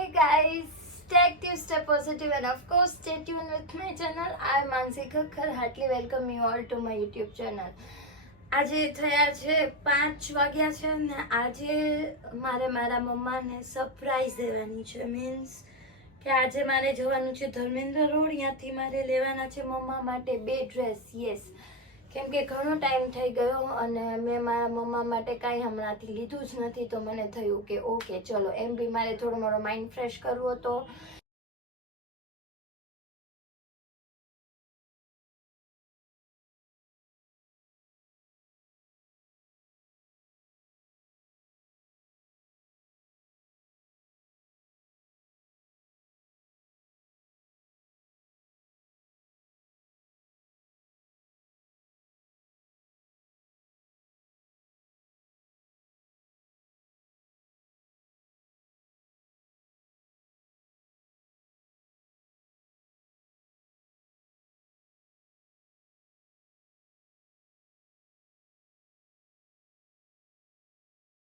Hey guys, stay active, stay positive, and of course, stay tuned with my channel. I'm Mansi Khakkar. Heartily welcome you all to my YouTube channel. આજે થયા છે 5 વાગ્યા છે ને આજે મારે મારા મમ્માને સરપ્રાઈઝ દેવાની છે. મીન્સ કે આજે મારે જવાનું છે ધર્મેન્દ્ર રોડ. ત્યાંથી મારે લેવાના છે મમ્મા માટે 2 ડ્રેસ. યસ, કેમ કે ઘણો ટાઈમ થઈ ગયો અને મેં મારા મમ્મા માટે કાંઈ હમણાંથી લીધું જ નથી, તો મને થયું કે ઓકે ચલો એમ બી મારે થોડો મારો માઇન્ડ ફ્રેશ કરવો હતો.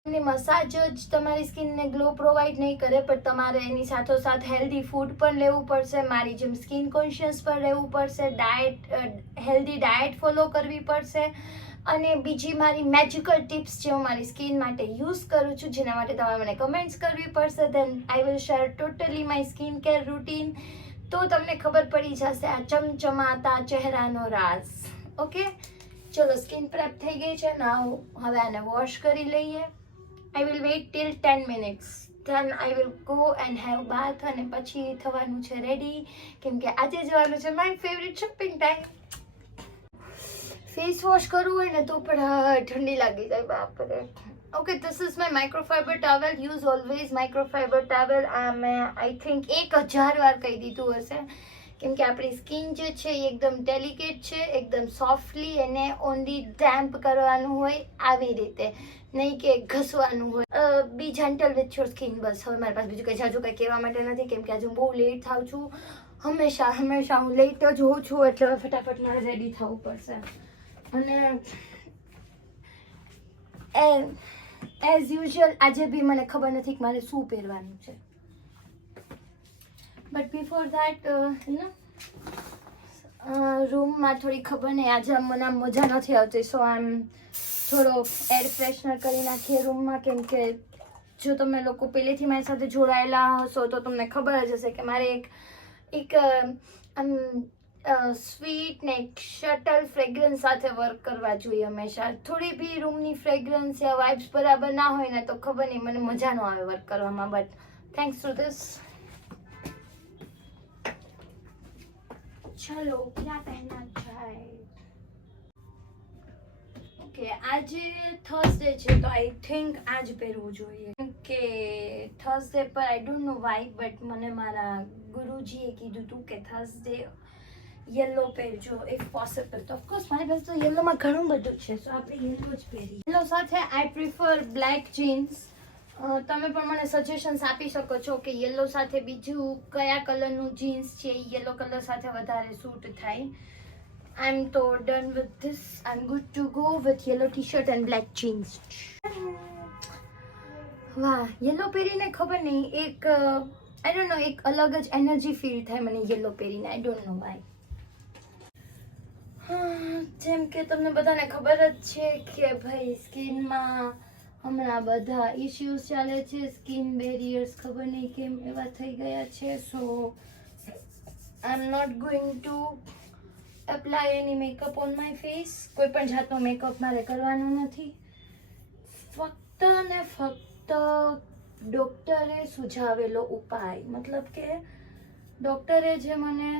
મસાજ જ તમારી સ્કિનને ગ્લો પ્રોવાઈડ નહીં કરે, પણ તમારે એની સાથોસાથ હેલ્ધી ફૂડ પણ લેવું પડશે. મારી જેમ સ્કિન કોન્શિયસ પણ રહેવું પડશે. હેલ્ધી ડાયટ ફોલો કરવી પડશે. અને બીજી મારી મેજિકલ ટિપ્સ જે હું મારી સ્કિન માટે યુઝ કરું છું, જેના માટે તમારે મને કમેન્ટ્સ કરવી પડશે. Then I will share totally my skin care routine. તો તમને ખબર પડી જશે આ ચમચમાતા ચહેરાનો રાઝ. ઓકે, ચલો સ્કિન પ્રેપ થઈ ગઈ છે. નાવ હવે આને વોશ કરી લઈએ. I will wait till 10 minutes. Then I will go and have bath અને પછી થવાનું છે રેડી, કેમ કે આજે જવાનું છે my favourite shopping time. Face wash કરવું હોય ને તો પણ ઠંડી લાગી જાય બાપરે. Okay, this is my microfibre towel. Use always microfibre towel. આ મેં આઈ થિંક 1000 વાર કહી દીધું હશે, કેમ કે આપણી સ્કિન જે છે એ એકદમ ડેલિકેટ છે, એકદમ સોફ્ટલી એને ઓનલી ડેમ્પ કરવાનું હોય આવી રીતે, નહીં કે ઘસવાનું હોય. બી જેન્ટલ વિથ યોર સ્કિન. બસ હવે મારી પાસે બીજું કંઈ જાજુ કંઈ કહેવા માટે નથી, કેમ કે આજે હું બહુ લેટ થાઉં છું. હંમેશા હું લેટ જ હોઉં છું, એટલે ફટાફટ મારે રેડી થવું પડશે. અને એઝ યુઝ્યુઅલ આજે બી મને ખબર નથી કે મારે શું પહેરવાનું છે. બટ બિફોર ધેટ રૂમમાં થોડી ખબર નહીં, આજે મને આમ મજા નથી આવતી. સો આમ થોડો એર ફ્રેશનર કરી નાખીએ રૂમમાં, કેમ કે જો તમે લોકો પહેલેથી મારી સાથે જોડાયેલા હશો તો તમને ખબર જ હશે કે મારે એક આમ સ્વીટ ને એક શટલ ફ્રેગ્રન્સ સાથે વર્ક કરવા જોઈએ હંમેશા. થોડી બી રૂમની ફ્રેગ્રન્સ યા વાઇબ્સ બરાબર ના હોય ને તો ખબર નહીં, મને મજા ન આવે વર્ક કરવામાં. But thanks to this. ચલો ક્યાં પહેના જાય. ઓકે, આજે થર્સડે છે તો આઈ થિંક આજ પહેરવું જોઈએ, કે થર્સડે પર I don't know why, but મને મારા ગુરુજીએ કીધું હતું કે થર્સડે યલો પહેરજો ઇફ પોસિબલ. તો ઓફકોર્સ મારી પાસે તો યલોમાં ઘણું બધું છે, સો આપણે યલો જ પહેરીએ. યલો સાથે આઈ પ્રિફર બ્લેક જીન્સ. તમે પણ મને સજેશન્સ આપી શકો છો કે યલો સાથે બીજું કયા કલરનું જીન્સ છે યલો કલર સાથે વધારે સૂટ થાય. I'm so done with this. I'm good to go with yellow t-shirt and black jeans. વાહ, યલો પહેરીને ખબર નહીં એક આઈ ડોન્ટ નો એક અલગ જ એનર્જી ફીલ થાય મને યલો પહેરીને. I don't know why. જેમ કે તમને બધાને ખબર જ છે કે ભાઈ સ્કિનમાં હમણાં બધા ઇશ્યુઝ ચાલે છે. સ્કિન બેરિયર્સ ખબર નહીં કેમ એવા થઈ ગયા છે. So I am not going to apply any makeup on my face. કોઈ પણ જાતનો મેકઅપ મારે કરવાનો નથી. ફક્ત ને ફક્ત ડૉક્ટરે સુઝાવેલો ઉપાય, મતલબ કે ડૉક્ટરે જે મને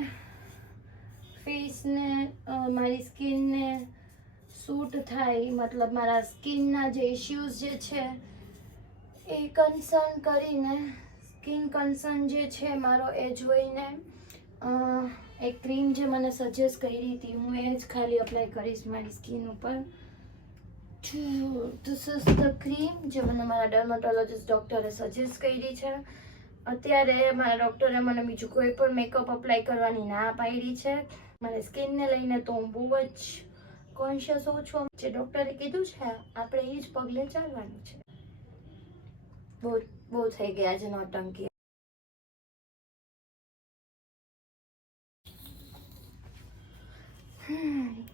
ફેસને મારી સ્કિનને સૂટ થાય, મતલબ મારા સ્કિનના જે ઇશ્યુઝ જે છે એ કન્સર્ન કરીને, સ્કિન કન્સર્ન જે છે મારો એ જોઈને એક ક્રીમ જે મને સજેસ્ટ કરી હતી, હું એ જ ખાલી અપ્લાય કરીશ મારી સ્કિન ઉપર. ધીસ ઇઝ ધ ક્રીમ જે મને મારા ડર્મેટોલોજીસ્ટ ડૉક્ટરે સજેસ્ટ કરી છે. અત્યારે મારા ડૉક્ટરે મને બીજું કોઈ પણ મેકઅપ અપ્લાય કરવાની ના પાડી છે. મારી સ્કિનને લઈને તો હું બહુ જ કોન્શિયસ હોઉં છું. જે ડૉક્ટરે કીધું છે આપણે એ જ પગલે ચાલવાનું છે. બહુ થઈ ગયા છે નોટંકી.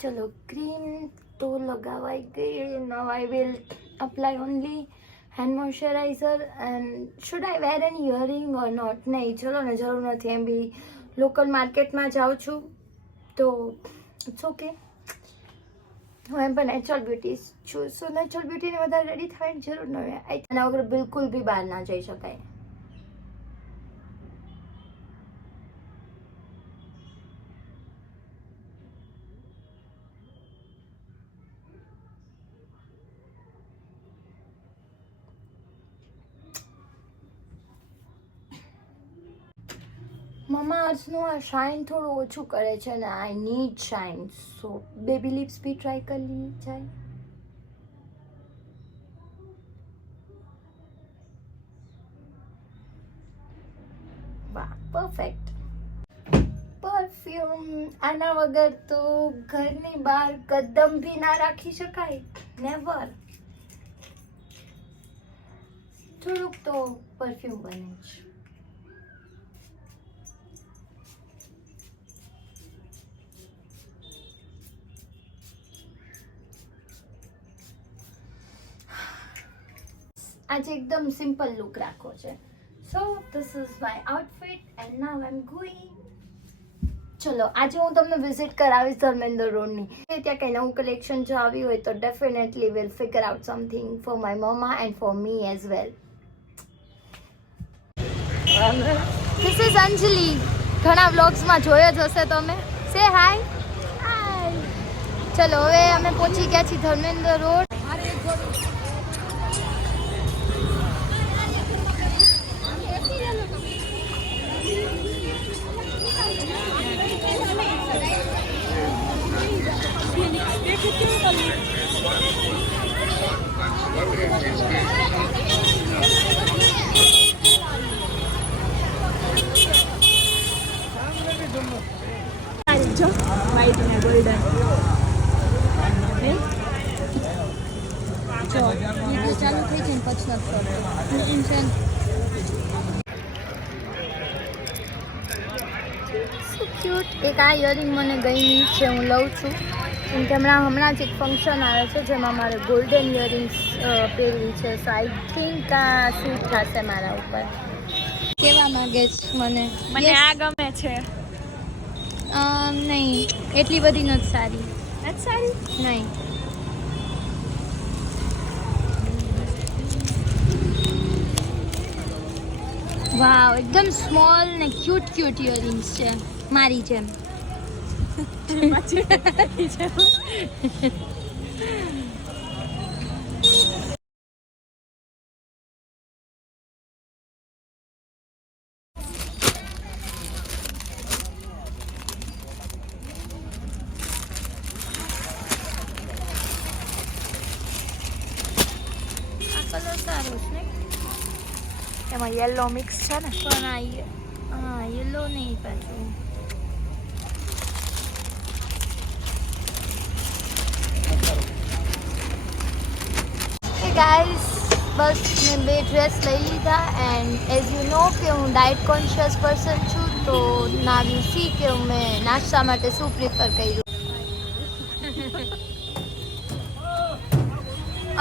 ચલો ક્રીમ તો લગાવાઈ ગઈ. Now I will apply only hand moisturiser and should I wear an earring or not? નહીં, ચલો ને, જરૂર નથી. એમ બી લોકલ માર્કેટમાં જાઉં છું તો ઇટ્સ ઓકે. હું એમ પણ નેચરલ બ્યુટી છું, સો નેચરલ બ્યુટીને વધારે રેડી થવાની જરૂર ન હોય. એના વગર બિલકુલ બી બહાર ના જઈ શકાય. મમ્મા અર્થનું આ શાઇન થોડું ઓછું કરે છે ને I need shine, so baby lips બી ટ્રાય કરી જાય. વાહ, પરફેક્ટ. પરફ્યુમ આના વગર તો ઘરની બહાર કદમ બી ના રાખી શકાય, નેવર. થોડુંક તો પરફ્યુમ બને જ. આજે એકદમ સિમ્પલ લુક રાખવો છે. So this is my outfit and now I am going. ચલો, આજે હું તમને વિઝિટ કરાવીશ ધર્મેન્દ્ર રોડની. ત્યાં કંઈ નવું કલેક્શન જો આવ્યું હોય તો definitely will figure out something for my mamma and for me as well. This is Anjali. ઘણા વ્લોગ્સમાં જોયો જ હશે તમે. સે હાય. હાય. ચલો, હવે અમે પહોંચી ગયા છીએ ધર્મેન્દ્ર રોડ. વ્હાઈટ અને ગોલ્ડન ચાલુ થઈ છે ને પછી ક્યુટ. એક આ ઇયરિંગ મને ગઈ છે, હું લઉં છું. કેમ કે હમણાં જ એક ફંક્શન આવે છે જેમાં મારે ગોલ્ડન ઇયરિંગ્સ પહેરવી છે. સો આઈ થિંક આ સૂટ થશે મારા ઉપર. કેવા માંગે છે મને? મને આ ગમે છે. નહીં, એટલી બધી નથી સારી. નથી સારી? નહીં. વાવ, એકદમ સ્મોલ ને ક્યુટ ક્યુટ ઇયરિંગ્સ છે મારી જેમ. કલર સારો છે ને, એમાં યેલો મિક્સ છે ને. પણ હા, યલો નહીં પાછું. ગાઈસ, બસ મેં 2 ડ્રેસ લઈ લીધા એન્ડ એઝ યુ નો કે હું ડાયટ કોન્શિયસ પર્સન છું, તો નાવ યુ સી કે મેં નાસ્તા માટે શું પ્રિફર કર્યું.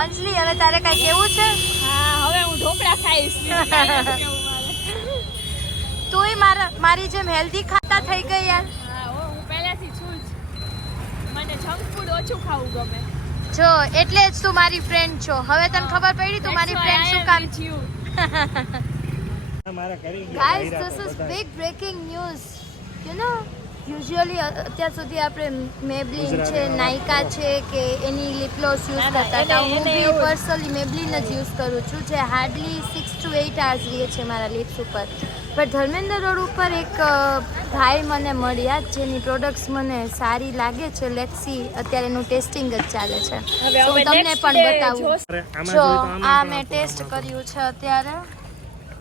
અંજલિ, હવે તારે કાંઈ કેવું છે? હા, હવે હું ઢોકળા ખાઈશ. તુંય મારી જેમ હેલ્ધી ખાતા થઈ ગઈ યાર. હા, હું પહેલાથી છું જ. મને જંક ફૂડ ઓછું ખાવું ગમે. જો એટલે જ તું મારી ફ્રેન્ડ છો. હવે તને ખબર પડી તું મારી ફ્રેન્ડ શું કામ છે. Guys, this is big breaking news. You know, usually અત્યાર સુધી આપણે મેબલિન છે, નાયકા છે કે એની લિપ ગ્લોસ યુઝ કરતા હતા. હું બી પર્સનલી મેબલિન જ યુઝ કરું છું, જે હાર્ડલી 6 to 8 hours રહે છે મારા લિપ્સ ઉપર. પણ ધર્મેન્દ્ર રોડ ઉપર એક ભાઈ મને મળ્યા જેની પ્રોડક્ટ્સ મને સારી લાગે છે. લેક્સી અત્યારે એનું ટેસ્ટિંગ જ ચાલે છે, તો હું તમને પણ બતાવું. જો આ મેં ટેસ્ટ કર્યું છે અત્યારે.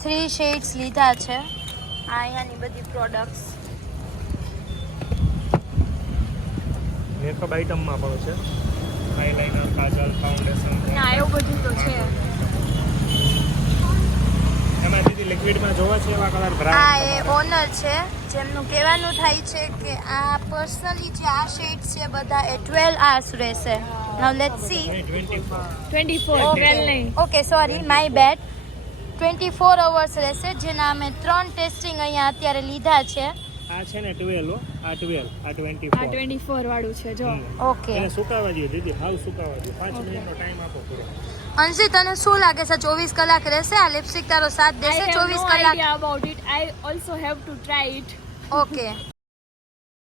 3 શેડ્સ લીધા છે. આ અહીંયાની બધી પ્રોડક્ટ્સ મેકઅપ આઇટમમાં પણ છે. આઈલાઇનર, કાજલ, ફાઉન્ડેશન. ના, એવું બધું તો છે. એમાં દીદી લિક્વિડમાં જોવા છે એવા કલર આ બ્રાઉન. એ ઓનર છે જેમનું કહેવાનું થાય છે કે આ પર્સનલી જે આ શેડ્સ છે બધા એ 12 hours રહેશે. નાઉ લેટ્સ સી. 24 12 નહીં. Okay sorry my bad. 24 hours રહેશે, જેના અમે 3 ટેસ્ટિંગ અહીંયા અત્યારે લીધા છે. આ છે ને 12 હો, આ 12, આ આ 24. 24 વાળું છે જો. ઓકે એને સુકાવા દો દીદી, હાવ સુકાવા દો. 5 મિનિટનો ટાઈમ આપો પૂરો. અંશી તને શું લાગે છે 24 કલાક રહેશે આ લિપસ્ટિક? તારો સાથ I દેશે have 24 no કલાક? idea about it. I also have to try it. Okay